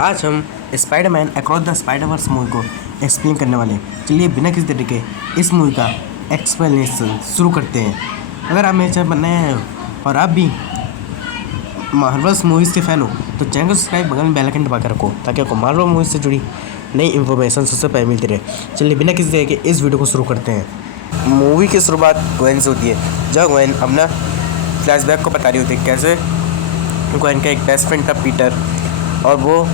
आज हम Spiderman across the Spider-Verse movie को एक्सप्लेन करने वाले हैं। चलिए बिना किसी तरीके इस मूवी का एक्सप्लेनेशन शुरू करते हैं। अगर आप मेरे चैनल पर नए हैं और आप भी मार्वल्स मूवीज़ के फ़ैन हो तो चैनल को सब्सक्राइब, बगल में बेल आइकन दबा कर रखो ताकि आपको मार्वल मूवीज़ से जुड़ी नई इन्फॉर्मेशन सबसे पहले मिलती रहे। चलिए बिना किसी तरीके इस वीडियो को शुरू करते हैं। मूवी की शुरुआत ग्वेन से होती है, जब ग्वेन अपना फ्लैशबैक को बता रही होती है कैसे ग्वेन का एक बेस्ट फ्रेंड था पीटर, और वो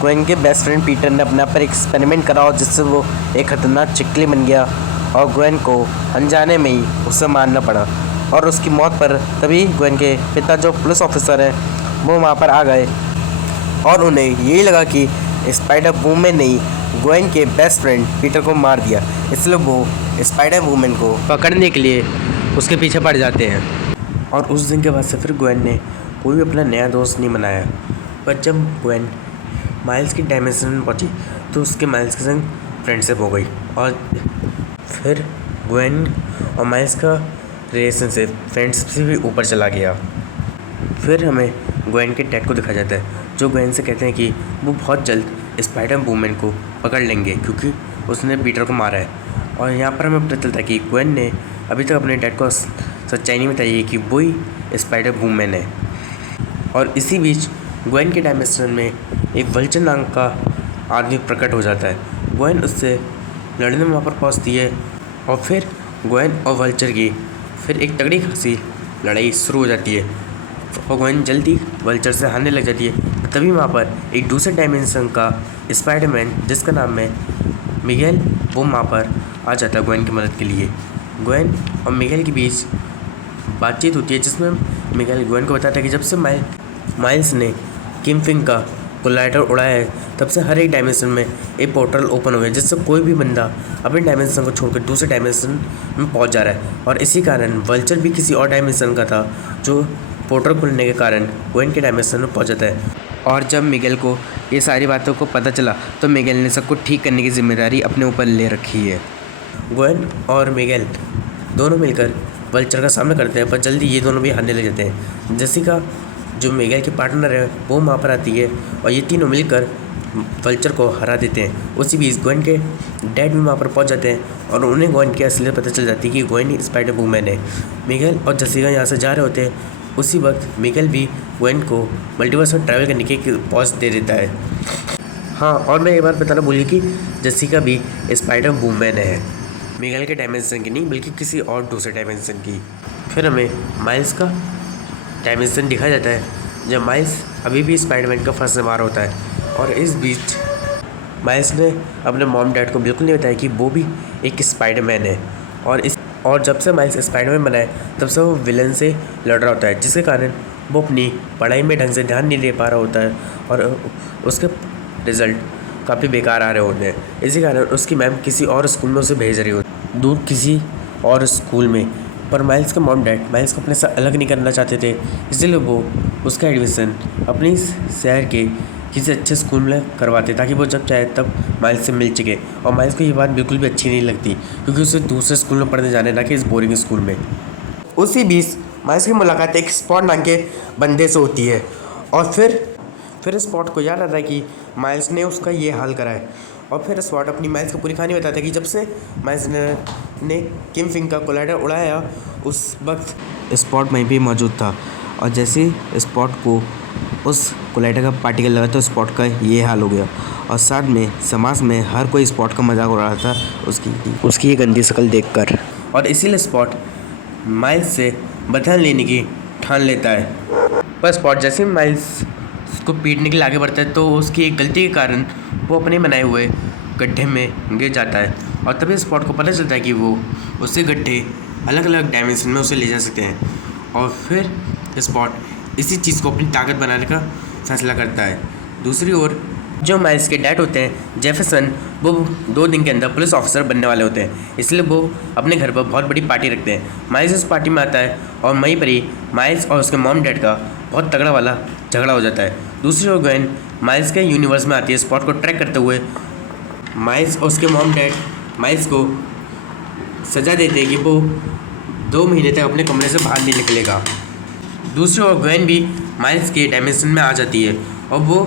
ग्वेन के बेस्ट फ्रेंड पीटर ने अपने पर एक्सपेरिमेंट करा और जिससे वो एक खतरनाक चिकली बन गया और ग्वेन को अनजाने में ही उसे मारना पड़ा। और उसकी मौत पर तभी ग्वेन के पिता जो पुलिस ऑफिसर हैं वो वहाँ पर आ गए और उन्हें यही लगा कि स्पाइडर वूमेन ने ग्वेन के बेस्ट फ्रेंड पीटर को मार दिया, इसलिए वो स्पाइडर वूमेन को पकड़ने के लिए उसके पीछे पड़ जाते हैं। और उस दिन के बाद से फिर ग्वेन ने कोई भी अपना नया दोस्त नहीं बनाया। पर जब ग्वेन माइल्स की डायमेंशन में पहुंची तो उसके माइल्स के संग फ्रेंडशिप हो गई और फिर ग्वेन और माइल्स का रिलेशनशिप फ्रेंडशिप से भी ऊपर चला गया। फिर हमें ग्वेन के डैड को दिखाया जाता है जो ग्वेन से कहते हैं कि वो बहुत जल्द स्पाइडर वूमेन को पकड़ लेंगे क्योंकि उसने पीटर को मारा है। और यहाँ पर हमें पता चलता है कि ग्वेन ने अभी तक अपने डैड को सच्चाई नहीं बताई है कि वही स्पाइडर वूमेन है। और इसी बीच ग्वेन के डायमेंशन में एक वल्चर नाम का आदमी प्रकट हो जाता है। ग्वेन उससे लड़ने में वहाँ पर पहुँचती है और फिर ग्वेन और वल्चर की फिर एक तगड़ी खासी लड़ाई शुरू हो जाती है और ग्वेन जल्दी वल्चर से हारने लग जाती है। तभी वहाँ पर एक दूसरे डायमेंशन का स्पाइडरमैन जिसका नाम है मिगेल, वो वहाँ पर आ जाता है ग्वेन की मदद के लिए। ग्वेन और मिगेल के बीच बातचीत होती है जिसमें मिगेल ग्वेन को बताता है कि जब से माइल्स ने किंगपिंग का कोलाइडर उड़ाया है तब से हर एक डायमेंशन में एक पोर्टल ओपन हुआ है जिससे कोई भी बंदा अपने डायमेंशन को छोड़कर दूसरे डायमेंशन में पहुंच जा रहा है। और इसी कारण वल्चर भी किसी और डायमेंशन का था जो पोर्टल खुलने के कारण ग्वेन के डायमेंशन में पहुंच जाता है। और जब मिगेल को ये सारी बातों को पता चला तो मिगेल ने सबको ठीक करने की जिम्मेदारी अपने ऊपर ले रखी है। ग्वेन और मिगेल दोनों मिलकर वल्चर का सामना करते हैं पर जल्दी ये दोनों भी हारने लग जाते हैं। जेसिका जो मिगेल की पार्टनर है वो वहाँ पर आती है और ये तीनों मिलकर वल्चर को हरा देते हैं। उसी बीच ग्वेन के डैड भी वहाँ पर पहुँच जाते हैं और उन्हें ग्वेन की असलियत पता चल जाती है कि ग्वेन ही स्पाइडर वूमेन है। मिगेल और जेसिका यहाँ से जा रहे होते हैं। उसी वक्त मिगेल भी ग्वेन को मल्टीवर्स में ट्रैवल करने की पॉज दे देता है। हाँ, और मैं एक बार बताना भूली कि जेसिका भी स्पाइडर वूमेन है, मिगेल के डायमेंशन की नहीं बल्कि किसी और दूसरे डायमेंशन की। फिर हमें माइल्स का डायमेंशन दिखाया जाता है जब माइल्स अभी भी स्पाइडरमैन का फर्स्ट मार होता है। और इस बीच माइल्स ने अपने मॉम डैड को बिल्कुल नहीं बताया कि वो भी एक स्पाइडरमैन है। और जब से माइल्स स्पाइडरमैन बना है तब से वो विलन से लड़ रहा होता है जिसके कारण वो अपनी पढ़ाई में ढंग से ध्यान नहीं दे पा रहा होता है और उसके रिज़ल्ट काफ़ी बेकार आ रहे होते हैं। इसी कारण उसकी मैम किसी और स्कूल में उसे भेज रही होती दूर किसी और स्कूल में। पर माइल्स के मॉम डैड माइल्स को अपने से अलग नहीं करना चाहते थे, इसलिए वो उसका एडमिशन अपनी शहर के किसी अच्छे स्कूल में करवाते ताकि वो जब चाहे तब माइल्स से मिल सके। और माइल्स को ये बात बिल्कुल भी अच्छी नहीं लगती क्योंकि उसे दूसरे स्कूल में पढ़ने जाने ना कि इस बोरिंग स्कूल में। उसी बीच माइल्स की मुलाकात एक स्पॉट नाम के बंदे से होती है और फिर स्पॉट को याद आता है कि माइल्स ने उसका ये हाल करा है। और फिर स्पॉट अपनी माइल्स को पूरी कहानी बताता है कि जब से माइल्स ने किंगपिंग का कोलाइडर उड़ाया उस वक्त स्पॉट वहीं पे मौजूद था और जैसे स्पॉट को उस कोलाइडर का पार्टिकल लगा तो स्पॉट का ये हाल हो गया। और साथ में समाज में हर कोई स्पॉट का मजाक उड़ा रहा था उसकी ये गंदी शक्ल देखकर। और इसीलिए स्पॉट माइल्स से बदला लेने की ठान लेता है। पर स्पॉट जैसे माइल्स उसको पीटने के लिए आगे बढ़ता है तो उसकी एक गलती के कारण वो अपने बनाए हुए गड्ढे में गिर जाता है। और तभी स्पॉट को पता चलता है कि वो उससे गड्ढे अलग अलग डायमेंशन में उसे ले जा सकते हैं। और फिर स्पॉट इसी चीज़ को अपनी ताकत बनाने का फैसला करता है। दूसरी ओर जो माइल्स के डैड होते हैं जेफरसन, वो 2 दिन के अंदर पुलिस ऑफिसर बनने वाले होते हैं, इसलिए वो अपने घर पर बहुत बड़ी पार्टी रखते हैं। माइल्स इस पार्टी में आता है और वहीं पर ही माइल्स और उसके मॉम डैड का बहुत तगड़ा वाला झगड़ा हो जाता है। दूसरी ओर ग्वेन माइल्स के यूनिवर्स में आती है स्पॉट को ट्रैक करते हुए। माइल्स और उसके मॉम डैड माइल्स को सज़ा देते हैं कि वो 2 महीने तक अपने कमरे से बाहर नहीं निकलेगा। दूसरी ओर ग्वेन भी माइल्स के डायमेंशन में आ जाती है और वो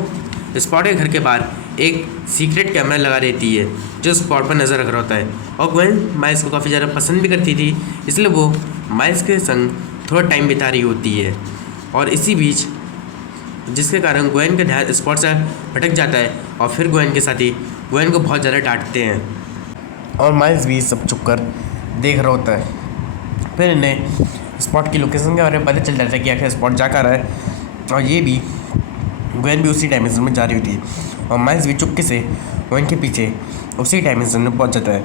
स्पॉट के घर के बाहर एक सीक्रेट कैमरा लगा देती है जो स्पॉट पर नज़र रख रहा होता है। और ग्वेन माइल्स को काफ़ी ज़्यादा पसंद भी करती थी, इसलिए वो माइल्स के संग थोड़ा टाइम बिता रही होती है। और इसी बीच जिसके कारण ग्वेन का ध्यान स्पॉट से भटक जाता है और फिर ग्वेन के साथी ग्वेन को बहुत ज़्यादा डांटते हैं और माइल्स भी सब चुप कर देख रहा होता है। फिर इन्हें स्पॉट की लोकेशन के बारे में पता चल जाता है कि आखिर स्पॉट जा कर रहा है और ये भी ग्वेन भी उसी डायमेंशन में जा रही होती है और माइल्स भी चुपके से ग्वेन के पीछे उसी डायमेंशन में पहुंच जाता है।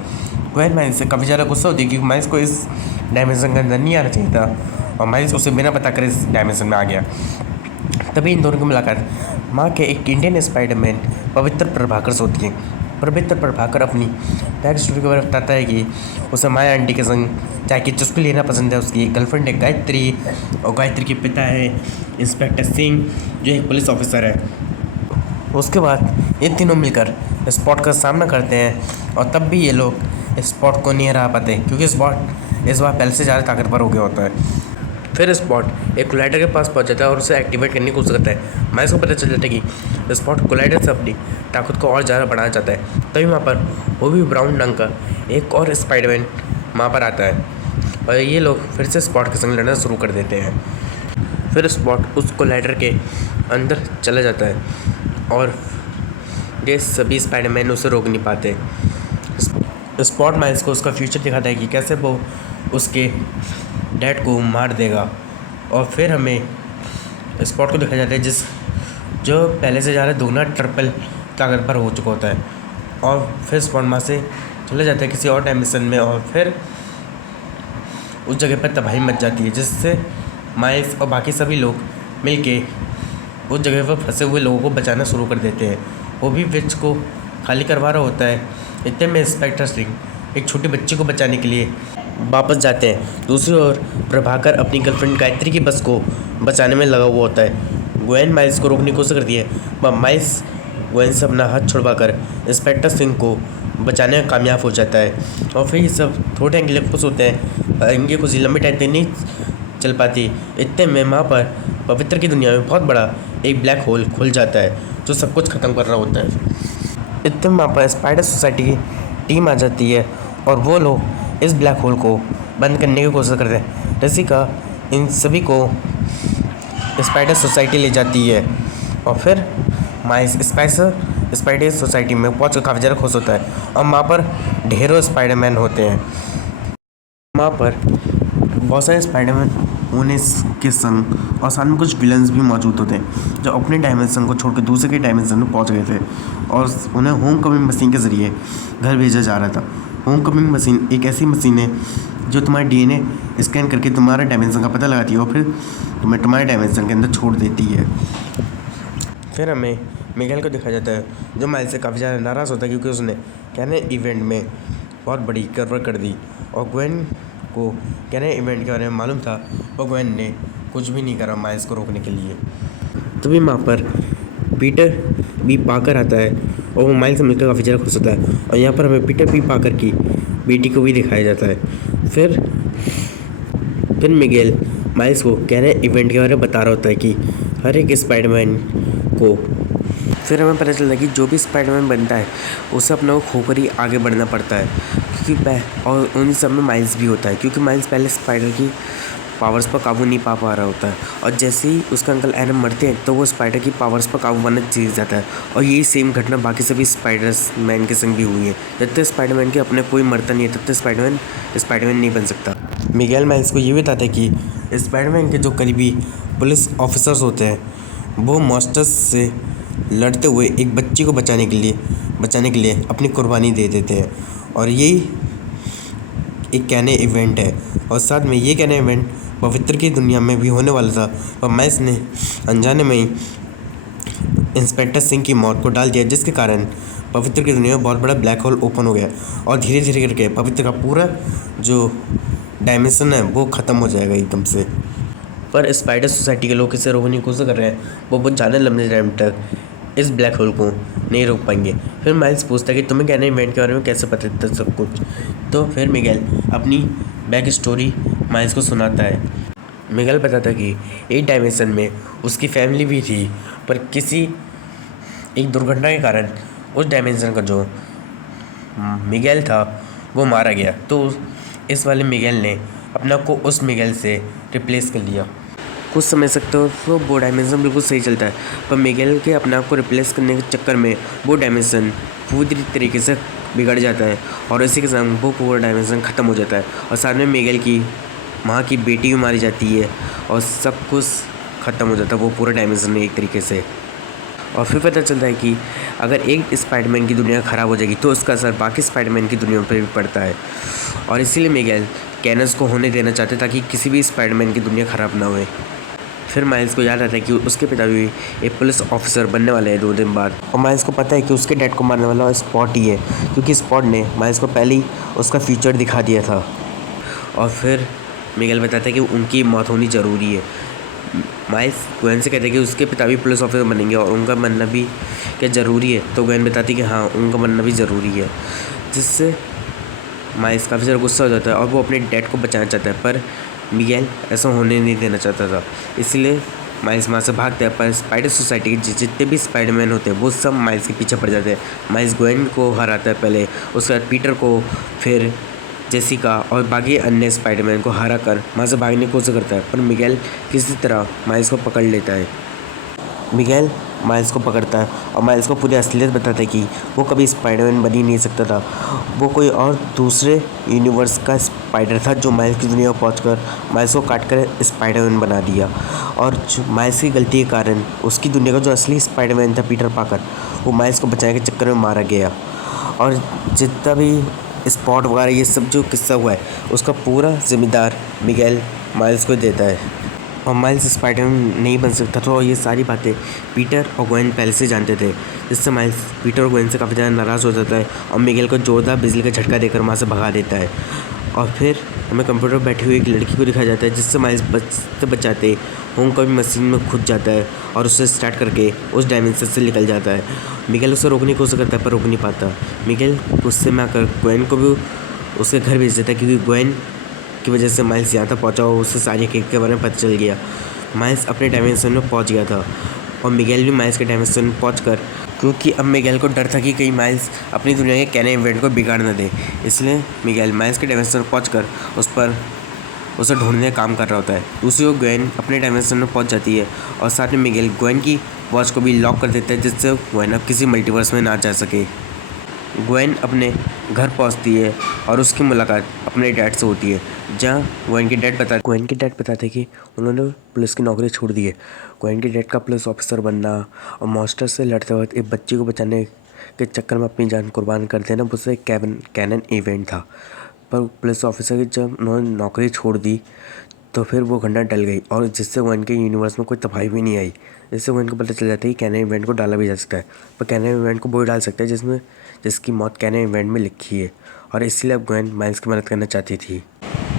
ग्वेन माइल्स से काफ़ी ज़्यादा गुस्सा होती है क्योंकि माइल्स को इस डायमेंशन के अंदर नहीं आना चाहिए था और माइल्स उसे बिना पता करे इस डायमेंशन में आ गया। तभी इन दोनों की मुलाकात माँ के एक इंडियन स्पाइडरमैन पवित्र प्रभाकर से होती है। पवित्र प्रभाकर अपनी बैक स्टोरी के बारे में बताता है कि उसे माया आंटी के संग चाय की चुस्की लेना पसंद है। उसकी गर्लफ्रेंड है गायत्री और गायत्री के पिता है इंस्पेक्टर सिंह जो एक पुलिस ऑफिसर है। उसके बाद ये तीनों मिलकर स्पॉट का सामना करते हैं और तब भी ये लोग स्पॉट को नहीं हरा पाते क्योंकि स्पॉट इस बार पहले से ज़्यादा ताकतवर हो गया होता है। फिर स्पॉट एक कोलाइडर के पास पहुंच जाता है और उसे एक्टिवेट करने की कोशिश करता है। माइल्स को पता चल जाता है कि स्पॉट कोलाइडर से अपनी ताकत को और ज़्यादा बढ़ाना चाहता है। तभी वहाँ पर वो भी ब्राउन रंग का एक और स्पाइडरमैन वहाँ पर आता है और ये लोग फिर से स्पॉट के संग लड़ना शुरू कर देते हैं। फिर स्पॉट उस कोलाइडर के अंदर चला जाता है और ये सभी स्पाइडरमैन उसे रोक नहीं पाते। स्पॉट माइल्स को उसका फ्यूचर दिखाता है कि कैसे वो उसके डैड को मार देगा और फिर हमें स्पॉट को देखा जाता है जो पहले से ज़्यादा दोगुना ट्रिपल ताकतवर हो चुका होता है। और फिर स्पॉट वहाँ से चले जाता है किसी और डायमेंशन में और फिर उस जगह पर तबाही मच जाती है जिससे माइल्स और बाकी सभी लोग मिलके उस जगह पर फंसे हुए लोगों को बचाना शुरू कर देते हैं। वो भी ब्रिज को खाली करवा रहा होता है। इतने में इंस्पेक्टर सिंह एक छोटे बच्चे को बचाने के लिए वापस जाते हैं। दूसरी ओर प्रभाकर अपनी गर्लफ्रेंड गायत्री की बस को बचाने में लगा हुआ होता है। ग्वेन माइल्स को रोकने की कोशिश करती है पर माइल्स ग्वेन से अपना हाथ छुड़वाकर इंस्पेक्टर सिंह को बचाने में कामयाब हो जाता है। और फिर ये सब थोड़े टाइम के लिए खुश होते हैं। इनकी खुशी लंबे टाइम तक नहीं चल पाती। इतने में वहाँ पर पवित्र की दुनिया में बहुत बड़ा एक ब्लैक होल खुल जाता है जो सब कुछ ख़त्म कर रहा होता है। इतने में वहाँ पर स्पाइडर सोसाइटी की टीम आ जाती है और वो लोग इस ब्लैक होल को बंद करने की कोशिश करते हैं। रसिका इन सभी को स्पाइडर सोसाइटी ले जाती है और फिर माइल्स स्पाइडर सोसाइटी में पहुँच कर काफ़ी ज़्यादा खुश होता है और वहाँ पर ढेरों स्पाइडरमैन होते हैं। वहाँ पर बहुत सारे स्पाइडरमैन होने के संग और साथ में कुछ विलन्स भी मौजूद होते हैं जो अपने डायमेंशन को छोड़कर दूसरे के डायमेंशन में पहुँच गए थे और उन्हें होम कमिंग मशीन के ज़रिए घर भेजा जा रहा था। होम कमिंग मशीन एक ऐसी मशीन है जो तुम्हारा डीएनए स्कैन करके तुम्हारे डायमेंशन का पता लगाती है और फिर तुम्हें तुम्हारे डायमेंशन के अंदर छोड़ देती है। फिर हमें मिगेल को देखा जाता है जो माइल्स से काफ़ी ज़्यादा नाराज़ होता है क्योंकि उसने कहने इवेंट में बहुत बड़ी गड़बड़ कर दी और ग्वेन को कहने इवेंट के बारे में मालूम था और ग्वेन ने कुछ भी नहीं करा माइल्स को रोकने के लिए। तभी वहाँ पर पीटर बी पाकर आता है और वो माइल्स से मिलकर काफ़ी ज़्यादा खुश होता है और यहाँ पर हमें पीटर बी पाकर की बेटी को भी दिखाया जाता है। फिर मिगेल माइल्स को कहने इवेंट के बारे में बता रहा होता है कि हर एक स्पाइडरमैन को फिर हमें पता चलता है कि जो भी स्पाइडरमैन बनता है उसे अपना को खोकर ही आगे बढ़ना पड़ता है क्योंकि और उन सब में माइल्स भी होता है क्योंकि माइल्स पहले स्पाइडर की पावर्स पर काबू नहीं पा रहा होता है और जैसे ही उसका अंकल एनम मरते हैं तो वो स्पाइडर की पावर्स पर काबू पाना सीख जाता है। और यही सेम घटना बाकी सभी स्पाइडरमैन के संग भी हुई है। जब तक स्पाइडरमैन के अपने कोई मरता नहीं है तब तक स्पाइडरमैन नहीं बन सकता। मिगेल माइल्स को ये भी बताता है कि स्पाइडरमैन के जो करीबी पुलिस ऑफिसर्स होते हैं वो मॉन्स्टर्स से लड़ते हुए एक बच्ची को बचाने के लिए अपनी कुर्बानी दे देते हैं और यही एक कैने इवेंट है। और साथ में ये कैने इवेंट पवित्र की दुनिया में भी होने वाला था और माइल्स ने अनजाने में ही इंस्पेक्टर सिंह की मौत को डाल दिया जिसके कारण पवित्र की दुनिया में बहुत बड़ा ब्लैक होल ओपन हो गया और धीरे धीरे करके पवित्र का पूरा जो डायमेंशन है वो ख़त्म हो जाएगा एकदम से। पर स्पाइडर सोसाइटी के लोग इसे रोकने की कोशिश कर रहे हैं। वो बहुत ज़्यादा लंबे टाइम तक इस ब्लैक होल को नहीं रोक पाएंगे। फिर माइल्स पूछता है कि तुम्हें कहने इवेंट के बारे में कैसे पता था सब कुछ। तो फिर मिगेल अपनी बैक स्टोरी माइल्स को सुनाता है। मिगेल बताता कि एक डायमेंशन में उसकी फैमिली भी थी पर किसी एक दुर्घटना के कारण उस डायमेंशन का जो मिगेल था वो मारा गया। तो इस वाले मिगेल ने अपना को उस मिगेल से रिप्लेस कर लिया। कुछ समझ सकते हो तो वो डायमेंशन बिल्कुल सही चलता है, पर मिगेल के अपने आप को रिप्लेस करने के चक्कर में वो डायमेंशन पूरी तरीके से बिगड़ जाता है और इसी के साथ वो पूरा डायमेंशन ख़त्म हो जाता है और साथ में मिगेल की माँ की बेटी भी मारी जाती है और सब कुछ ख़त्म हो जाता है वो पूरा डायमेंशन में एक तरीके से। और फिर पता चलता है कि अगर एक स्पाइडरमैन की दुनिया ख़राब हो जाएगी तो उसका असर बाकी स्पाइडरमैन की दुनिया पर भी पड़ता है और इसीलिए मिगेल कैनस को होने देना चाहते ताकि किसी भी स्पाइडरमैन की दुनिया ख़राब ना होए। फिर माइल्स को याद आता है कि उसके पिता भी एक पुलिस ऑफिसर बनने वाले हैं 2 दिन बाद और माइल्स को पता है कि उसके डैड को मारने वाला स्पॉट ही है क्योंकि स्पॉट ने माइल्स को पहले ही उसका फ्यूचर दिखा दिया था। और फिर मिगेल बताता है कि उनकी मौत होनी ज़रूरी है। माइल्स ग्वेन से कहते हैं कि उसके पिता भी पुलिस ऑफिसर बनेंगे और उनका बनना भी क्या ज़रूरी है, तो ग्वेन बताती है कि हाँ उनका बनना भी ज़रूरी है, जिससे माइल्स काफ़ी ज़्यादा गुस्सा हो जाता है और वो अपने डैड को बचाना चाहता है, पर मिगेल ऐसा होने नहीं देना चाहता था। इसलिए माइल्स वहाँ से भागता है, पर स्पाइडर सोसाइटी के जितने भी स्पाइडरमैन होते हैं वो सब माइल्स के पीछे पड़ जाते हैं। माइल्स ग्वेन को हराता है पहले, उसके बाद पीटर को, फिर जेसिका और बाकी अन्य स्पाइडरमैन को हरा कर वहाँ से भागने की कोशिश करता है, पर मिगेल किसी तरह माइल्स को पकड़ लेता है। मिगेल माइल्स को पकड़ता है और माइल्स को पूरी असलियत बताता है कि वो कभी स्पाइडरमैन बन ही नहीं सकता था, वो कोई और दूसरे यूनिवर्स का स्पाइडर था जो माइल्स की दुनिया में पहुंचकर माइल्स को काट कर स्पाइडरमैन बना दिया। और माइल्स की गलती के कारण उसकी दुनिया का जो असली स्पाइडरमैन था पीटर पाकर, वो माइल्स को बचाने के चक्कर में मारा गया। और जितना भी स्पॉट वगैरह ये सब जो किस्सा हुआ है उसका पूरा जिम्मेदार मिगेल माइल्स को देता है और माइल्स स्पाइडरमैन नहीं बन सकता था। और ये सारी बातें पीटर और ग्वेन पहले से जानते थे, जिससे माइल्स पीटर और ग्वेन से काफ़ी ज़्यादा नाराज़ हो जाता है और मिगेल को जोरदार बिजली का झटका देकर वहाँ से भगा देता है। और फिर हमें कंप्यूटर पर बैठी हुई एक लड़की को दिखाया जाता है, जिससे माइल्स बचते बचाते होम कभी मशीन में खुद जाता है और उसे स्टार्ट करके उस डायमेंशन से निकल जाता है। मिगेल उसे रोकने की कोशिश करता है पर रोक नहीं पाता। मिगेल गुस्से में आकर ग्वेन को भी उसके घर भेज देता है क्योंकि ग्वेन की वजह से माइल्स यहाँ तक पहुँचा और उससे सारी हकीकत के बारे में पता चल गया। माइल्स अपने डायमेंशन में पहुँच गया था और मिगेल भी माइल्स के डायमेंशन में पहुँचकर, क्योंकि अब मिगेल को डर था कि कहीं माइल्स अपनी दुनिया के कैन इवेंट को बिगाड़ न दे, इसलिए मिगेल माइल्स के डायमेंशन में पहुँचकर उस पर उसे ढूंढने का काम कर रहा होता है। दूसरी ओर ग्वेन अपने डायमेंशन में पहुँच जाती है और साथ में मिगेल ग्वेन की वॉच को भी लॉक कर देता है, जिससे ग्वेन अब किसी मल्टीवर्स में ना जा सके। ग्वेन अपने घर पहुंचती है और उसकी मुलाकात अपने डैड से होती है, जहां ग्वेन के डैड बताते हैं कि उन्होंने पुलिस की नौकरी छोड़ दी है। ग्वेन के डैड का पुलिस ऑफिसर बनना और मॉन्स्टर से लड़ते वक्त एक बच्ची को बचाने के चक्कर में अपनी जान कुर्बान कर देना मुझसे एक कैनन इवेंट था, पर पुलिस ऑफिसर की जब उन्होंने नौकरी छोड़ दी तो फिर वो घटना टल गई और जिससे ग्वेन के यूनिवर्स में कोई तबाही भी नहीं आई, जिससे ग्वेन को पता चल जाता है कि कैनन इवेंट को डाला भी जा सकता है, पर कैनन इवेंट को वो डाल सकता है जिसकी मौत कैनन इवेंट में लिखी है। और इसलिए अब ग्वेन माइल्स की मदद करना चाहती थी।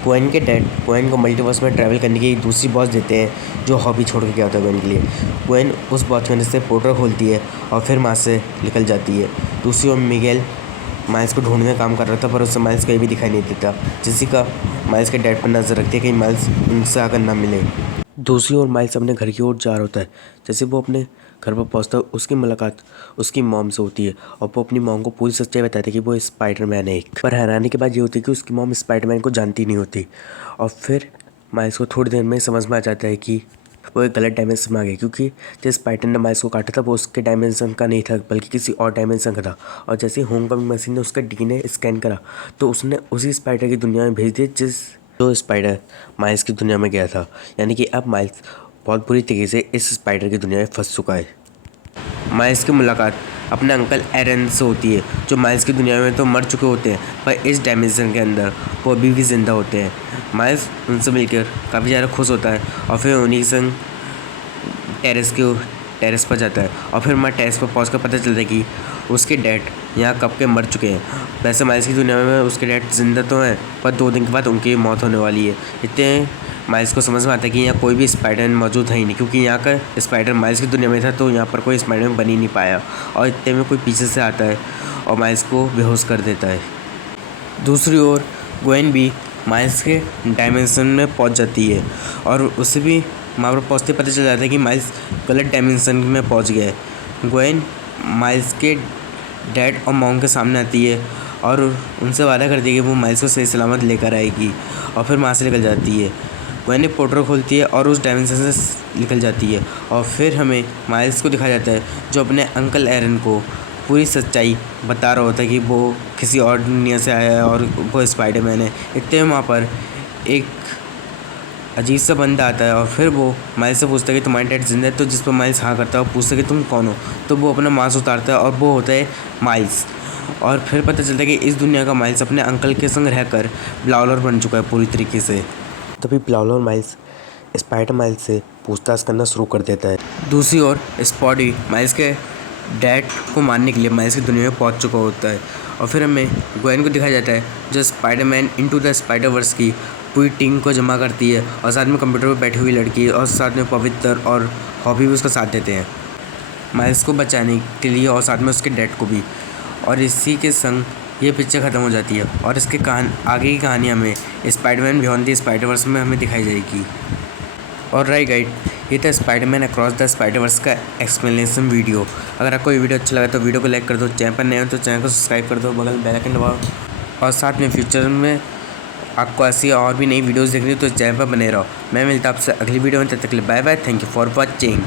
ग्वेन के डैड ग्वेन को मल्टीवर्स में ट्रैवल करने की एक दूसरी वॉच देते हैं जो हॉबी छोड़ के क्या होता है ग्वेन के लिए। ग्वेन उस वॉच में से पोर्टल खोलती है और फिर वहाँ से निकल जाती है। दूसरी ओर मिगेल माइल्स को ढूंढने का काम कर रहा था, पर उससे माइल्स कहीं भी दिखाई नहीं देता, जिसका माइल्स के डैड पर नजर रखती है कहीं माइल्स उनसे आकर ना मिले। दूसरी ओर माइल्स अपने घर की ओर जा रहा होता है। जैसे वो अपने घर पर पहुंचता है उसकी मुलाकात उसकी मॉम से होती है और वो अपनी मॉम को पूरी सच्चाई बताते हैं कि वो स्पाइडरमैन है एक। पर हैरानी की बात ये होती है कि उसकी मॉम स्पाइडरमैन को जानती नहीं होती और फिर माइल्स को थोड़ी देर में समझ में आ जाता है कि वो एक गलत डायमेंशन में आ गई, क्योंकि जिस स्पाइडर ने माइल्स को काटा था वो उसके डायमेंशन का नहीं था बल्कि किसी और डायमेंशन का था। और जैसे ही होमकमिंग मशीन ने उसका डीएनए स्कैन करा तो उसने उसी स्पाइडर की दुनिया में भेज दिया जो स्पाइडर माइल्स की दुनिया में गया था। यानी कि अब माइल्स बहुत बुरी तरीके से इस स्पाइडर की दुनिया में फंस चुका है। माइल्स की मुलाकात अपने अंकल एरन से होती है, जो माइल्स की दुनिया में तो मर चुके होते हैं पर इस डायमेंशन के अंदर वो अभी भी ज़िंदा होते हैं। माइल्स उनसे मिलकर काफ़ी ज़्यादा खुश होता है और फिर उन्हीं संग टेरेस पर जाता है और फिर मैं टेरेस पर पहुँच कर पता चलता है कि उसके डैड यहाँ कब के मर चुके हैं। वैसे माइल्स की दुनिया में उसके डैड जिंदा तो हैं, पर 2 दिन के बाद उनकी मौत होने वाली है। इतने माइल्स को समझ में आता है कि यहाँ कोई भी स्पाइडरमैन मौजूद है ही नहीं, क्योंकि यहाँ का स्पाइडर माइल्स की दुनिया में था तो यहाँ पर कोई स्पाइडरमैन बन ही नहीं पाया। और इतने में कोई पीछे से आता है और माइल्स को बेहोश कर देता है। दूसरी ओर ग्वेन भी माइल्स के डायमेंशन में पहुँच जाती है और उसे भी वहाँ पर पहुँचते पता चल जाता है कि माइल्स गलत डायमेंशन में पहुँच गया है। ग्वेन माइल्स के डैड और मॉम के सामने आती है और उनसे वादा करती है कि वो माइल्स को सही सलामत लेकर आएगी और फिर वहाँ से निकल जाती है। गwen एक पोर्टल खोलती है और उस डायमेंशन से निकल जाती है और फिर हमें माइल्स को दिखाया जाता है जो अपने अंकल एरन को पूरी सच्चाई बता रहा होता है कि वो किसी और दुनिया से आया है और वो स्पाइडरमैन है। इतने में वहाँ पर एक अजीब सा बंदा आता है और फिर वो माइल्स से पूछता है कि तुम्हारी डैड जिंदा है, तो जिस पर माइल्स हाँ करता है और पूछता है कि तुम कौन हो, तो वो अपना मास्क उतारता है और वो होता है माइल्स। और फिर पता चलता है कि इस दुनिया का माइल्स अपने अंकल के संग रहकर ब्लाउलर बन चुका है पूरी तरीके से। तभी ब्लाउलर माइल्स स्पाइडर माइल्स से पूछताछ करना शुरू कर देता है। दूसरी ओर स्पॉडी माइल्स के डैड को मारने के लिए माइल्स की दुनिया में पहुंच चुका होता है और फिर हमें ग्वेन को दिखाया जाता है जो स्पाइडरमैन इनटू द स्पाइडरवर्स की पूरी टीम को जमा करती है और साथ में कंप्यूटर पर बैठी हुई लड़की और साथ में पवित्र और हॉबी भी उसका साथ देते हैं माइल्स को बचाने के लिए और साथ में उसके डैड को भी। और इसी के संग ये पिक्चर ख़त्म हो जाती है और इसके आगे की कहानी हमें स्पाइडरमैन बियॉन्ड द स्पाइडरवर्स में हमें दिखाई जाएगी। और राइट गाइड, ये था स्पाइडरमैन अक्रॉस द स्पाइडरवर्स का एक्सप्लेनेशन वीडियो। अगर आपको ये वीडियो अच्छा लगा तो वीडियो को लाइक कर दो, चैनल पर नए हो तो चैनल को सब्सक्राइब कर दो, बगल में बेल आइकन दबाओ और साथ में फ्यूचर में आपको ऐसी और भी नई वीडियोज़ देखनी हो तो चैनल पर बने रहो। मैं मिलता आपसे अगली वीडियो में, तब तक के लिए bye bye, thank you for watching.